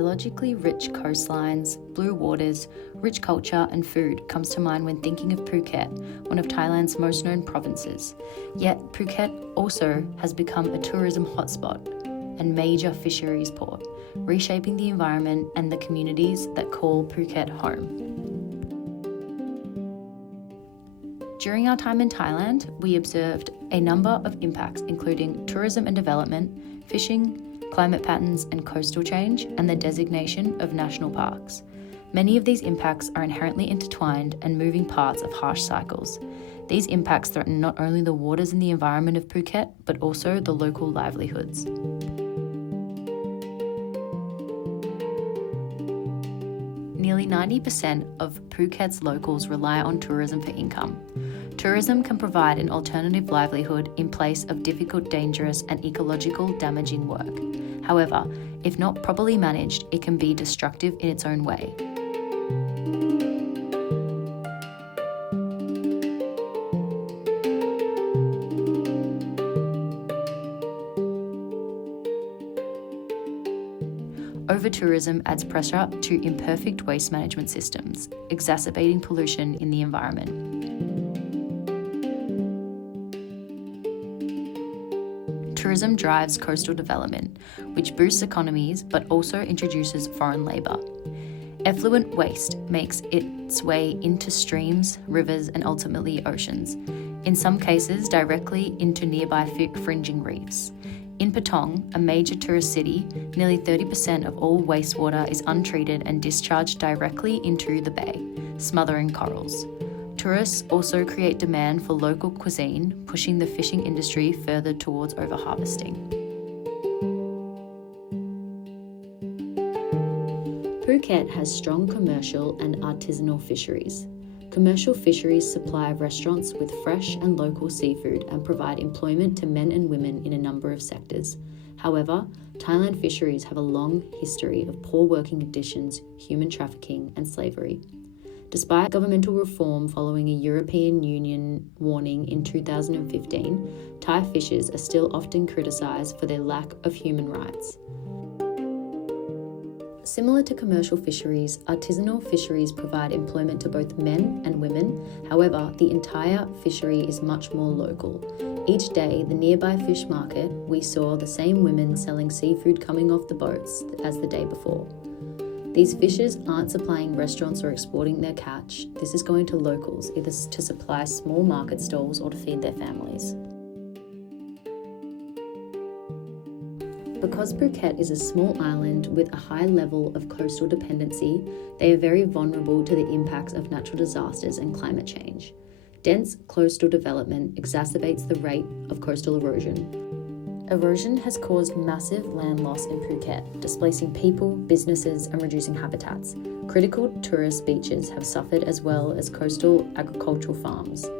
Biologically rich coastlines, blue waters, rich culture and food comes to mind when thinking of Phuket, one of Thailand's most known provinces. Yet Phuket also has become a tourism hotspot and major fisheries port, reshaping the environment and the communities that call Phuket home. During our time in Thailand, we observed a number of impacts, including tourism and development, fishing, climate patterns and coastal change, and the designation of national parks. Many of these impacts are inherently intertwined and moving parts of harsh cycles. These impacts threaten not only the waters and the environment of Phuket, but also the local livelihoods. Nearly 90% of Phuket's locals rely on tourism for income. Tourism can provide an alternative livelihood in place of difficult, dangerous, and ecological damaging work. However, if not properly managed, it can be destructive in its own way. Over-tourism adds pressure to imperfect waste management systems, exacerbating pollution in the environment. Tourism drives coastal development, which boosts economies but also introduces foreign labour. Effluent waste makes its way into streams, rivers, and ultimately oceans, in some cases directly into nearby fringing reefs. In Patong, a major tourist city, nearly 30% of all wastewater is untreated and discharged directly into the bay, smothering corals. Tourists also create demand for local cuisine, pushing the fishing industry further towards overharvesting. Phuket has strong commercial and artisanal fisheries. Commercial fisheries supply restaurants with fresh and local seafood and provide employment to men and women in a number of sectors. However, Thailand fisheries have a long history of poor working conditions, human trafficking, and slavery. Despite governmental reform following a European Union warning in 2015, Thai fishers are still often criticised for their lack of human rights. Similar to commercial fisheries, artisanal fisheries provide employment to both men and women. However, the entire fishery is much more local. Each day, the nearby fish market, we saw the same women selling seafood coming off the boats as the day before. These fishers aren't supplying restaurants or exporting their catch. This is going to locals, either to supply small market stalls or to feed their families. Because Phuket is a small island with a high level of coastal dependency, they are very vulnerable to the impacts of natural disasters and climate change. Dense coastal development exacerbates the rate of coastal erosion. Erosion has caused massive land loss in Phuket, displacing people, businesses, and reducing habitats. Critical tourist beaches have suffered as well as coastal agricultural farms.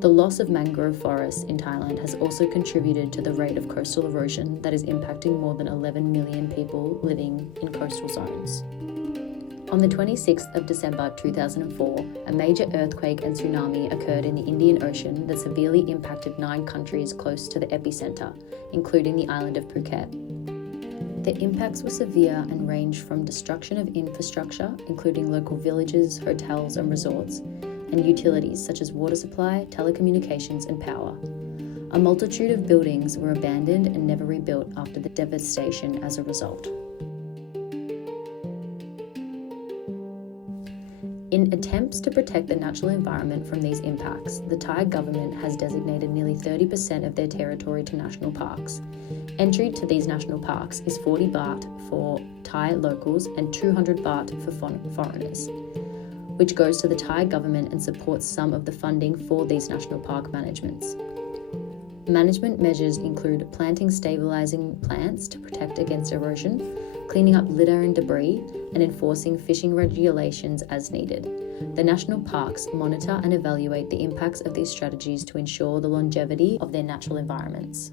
The loss of mangrove forests in Thailand has also contributed to the rate of coastal erosion that is impacting more than 11 million people living in coastal zones. On the 26th of December 2004, a major earthquake and tsunami occurred in the Indian Ocean that severely impacted 9 countries close to the epicenter, including the island of Phuket. The impacts were severe and ranged from destruction of infrastructure, including local villages, hotels and resorts, and utilities such as water supply, telecommunications and power. A multitude of buildings were abandoned and never rebuilt after the devastation as a result. In attempts to protect the natural environment from these impacts, the Thai government has designated nearly 30% of their territory to national parks. Entry to these national parks is 40 baht for Thai locals and 200 baht for foreigners, which goes to the Thai government and supports some of the funding for these national park managements. Management measures include planting stabilizing plants to protect against erosion, cleaning up litter and debris, and enforcing fishing regulations as needed. The national parks monitor and evaluate the impacts of these strategies to ensure the longevity of their natural environments.